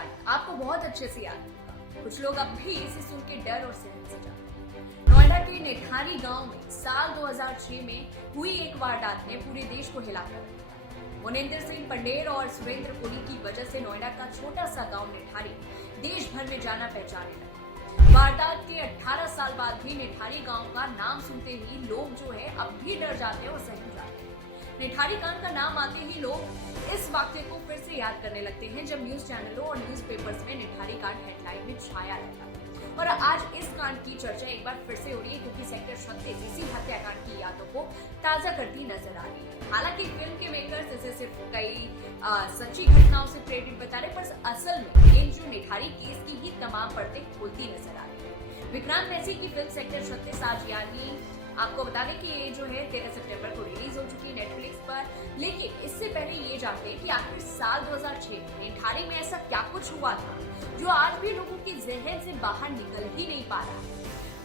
कांड आपको बहुत अच्छे से याद होगा। कुछ लोग अब भी इसे सुन के डर और सहम से जाते हैं। नोएडा के निठारी गांव में साल 2006 में हुई एक वारदात ने पूरे देश को हिलाकर रख दिया। मोनेंद्र सिंह पंडेर और सुरेंद्र कोहली की वजह से नोएडा का छोटा सा गांव निठारी देश भर में जाना पहचाने लगा। वारदात के 18 साल बाद भी निठारी गांव का नाम सुनते ही लोग जो है अब भी डर जाते हैं और सहम जाते हैं। निठारी कांड का नाम आते ही लोग इस वाक्य को फिर से याद करने लगते हैं जब न्यूज चैनलों और न्यूज़पेपर्स में निठारी कांड हेडलाइन में छाया रहता है। और आज इस कांड की चर्चा एक बार फिर से हो रही है क्योंकि सेक्टर 36 इसी हत्याकांड की यादों को ताजा करती नजर आ रही है। हालांकि फिल्म के मेकर्स इसे सिर्फ कई सच्ची घटनाओं से प्रेरित बता रहे, पर असल में ये जो निठारी केस की ही तमाम परतें खुलती नजर आ रही है। विक्रांत मैसी की फिल्म सेक्टर 36 आज यानी आपको बता दें कि ये जो है 13 सितंबर को रिलीज हो चुकी है नेटफ्लिक्स पर। लेकिन इससे पहले ये जानते हैं कि आखिर साल 2006 में निठारी में ऐसा क्या कुछ हुआ था जो आज भी लोगों की जहन से बाहर निकल ही नहीं पा रहा।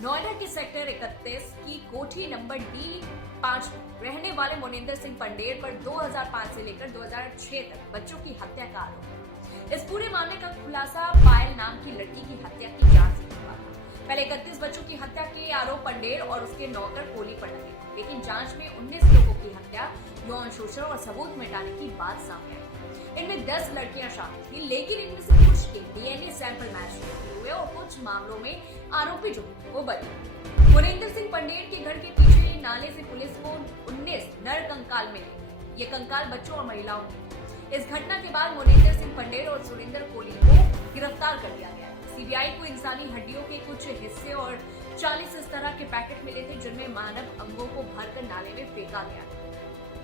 नोएडा के सेक्टर 31 की कोठी नंबर D5 रहने वाले मोनेंद्र सिंह पंडेर पर 2005 से लेकर 2006 तक बच्चों की हत्या का आरोप है। इस पूरे मामले का खुलासा पायल नाम की लड़की की हत्या की जांच से हुआ था। पहले 31 बच्चों की हत्या के आरोप पंडेर और उसके नौकर कोहली पर लगे, लेकिन जांच में 19 लोगों की हत्या, यौन शोषण और सबूत मिटाने की बात सामने आई। इनमें 10 लड़कियां शामिल थी, लेकिन इनमें से कुछ के डीएनए सैंपल मैच नहीं हुए और कुछ मामलों में आरोपी जो वो बचे। मोनेंद्र सिंह पंडेर के घर के पीछे नाले से पुलिस को 19 नर कंकाल मिले। ये कंकाल बच्चों और महिलाओं के। इस घटना के बाद मोनेंद्र सिंह पंडेर और सुरेंद्र कोहली को गिरफ्तार कर लिया गया। सीबीआई को इंसानी हड्डियों के कुछ हिस्से और 40 इस तरह के पैकेट मिले थे जिनमें मानव अंगों को भरकर नाले में फेंका गया।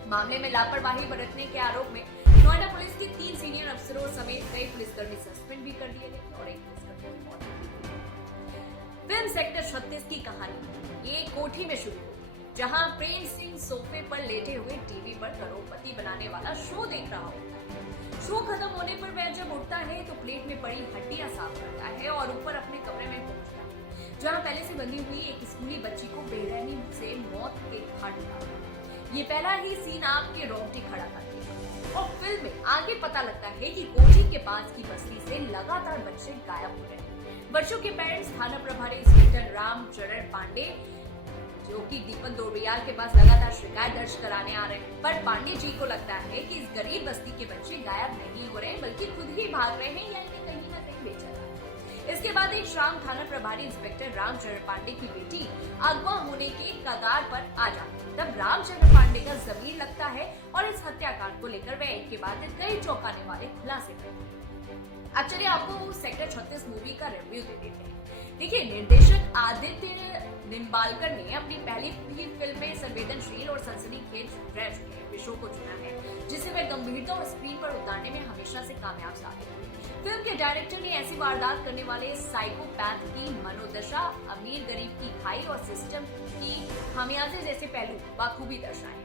मामले में लापरवाही बरतने के आरोप में नोएडा पुलिस के 3 सीनियर अफसरों समेत कई पुलिसकर्मी सस्पेंड भी कर दिए गए और एक पुलिसकर्मी की मौत हुई। फिल्म सेक्टर 36 की कहानी ये कोठी में शुरू हुई, जहां प्रेम सिंह सोफे पर लेटे हुए टीवी पर करोड़पति बनाने वाला शो देख रहा होता है। शो खत्म होने पर वह जब उठता है तो प्लेट में पड़ी हड्डियां साफ करता है और ऊपर अपने कमरे में पहुंचता है, जहां पहले से बंधी हुई एक स्कूली बच्ची को बेरहमी से मौत के घाट उतारता है। ये पहला ही सीन आपके रोंगटे खड़ा कर देगा। और फिल्म में आगे पता लगता है कि कोठी के पास की बस्ती से लगातार बच्चे गायब हो रहे हैं। बच्चों के पेरेंट्स थाना प्रभारी इंस्पेक्टर रामचरण पांडे जो कि दीपक दोरबियाल के पास लगातार शिकायत दर्ज कराने आ रहे हैं, पर पांडे जी को लगता है कि इस गरीब बस्ती के बच्चे गायब नहीं हो रहे बल्कि खुद ही भाग रहे हैं या इन्हें कहीं ना कहीं बेचा जा रहा है। इसके बाद एक शाम थाना प्रभारी इंस्पेक्टर रामचरण पांडे की बेटी अगवा होने के कगार पर आ जाती है। तब रामचरण पांडे का जमीर लगता है और इस हत्याकांड को लेकर वह एक के बाद कई चौंकाने वाले खुलासे करते हैं। अब चलिए आपको सेक्टर 36 मूवी का रिव्यू दे देते हैं। देखिए, निर्देशक आदित्य निम्बालकर ने अपनी पहली ही फिल्म में संवेदनशील और सनसनीखेज विषयों को चुना है, जिसे वह गंभीरता और स्क्रीन पर उतारने में हमेशा से कामयाब साबित हुए। फिल्म के डायरेक्टर ने ऐसी वारदात करने वाले साइकोपैथ की मनोदशा, अमीर गरीब की खाई और सिस्टम की खामियाजे जैसे पहलू बखूबी दर्शाए।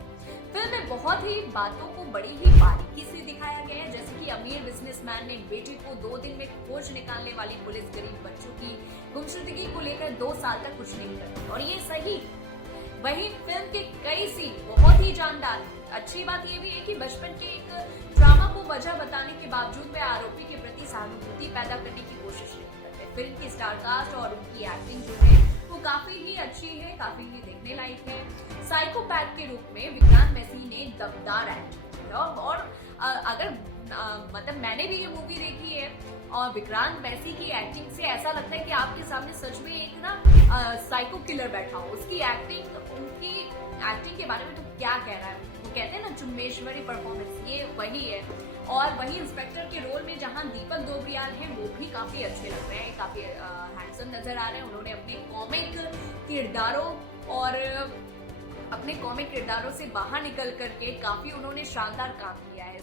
फिल्म में बहुत ही बातों को बड़ी ही बारीकी से दिखाया गया है, जैसे कि अमीर बिजनेसमैन ने बेटे को 2 दिन में खोज निकालने वाली पुलिस गरीब बच्चों की गुमशुदगी को लेकर 2 साल तक कुछ नहीं करती, और ये सही। वहीं फिल्म के कई सीन बहुत ही जानदार हैं। अच्छी बात यह भी है कि बचपन के एक ड्रामा को वजह बताने के बावजूद वे आरोपी के प्रति सहानुभूति पैदा करने की कोशिश नहीं करते। फिल्म की स्टारकास्ट और उनकी एक्टिंग जो है वो काफी ही अच्छी है, काफी ही देखने लायक है। साइकोपैथ के रूप में विक्रांत मैसी ने दमदार एक्टिंग की और अगर मतलब मैंने भी ये मूवी देखी है और विक्रांत मैसी की एक्टिंग से ऐसा लगता है कि आपके सामने सच में एक ना साइको किलर बैठा हो। उसकी एक्टिंग, उनकी एक्टिंग के बारे में तो क्या कह रहा है, वो कहते हैं ना चुम्बेश्वरी परफॉर्मेंस, ये वही है। और वही इंस्पेक्टर के रोल में जहां दीपक दोबरियाल हैं वो भी काफी अच्छे लग रहे हैं, काफी हैंडसम नजर आ रहे हैं। उन्होंने अपने कॉमिक किरदारों से बाहर निकल करके काफी उन्होंने शानदार काम किया है।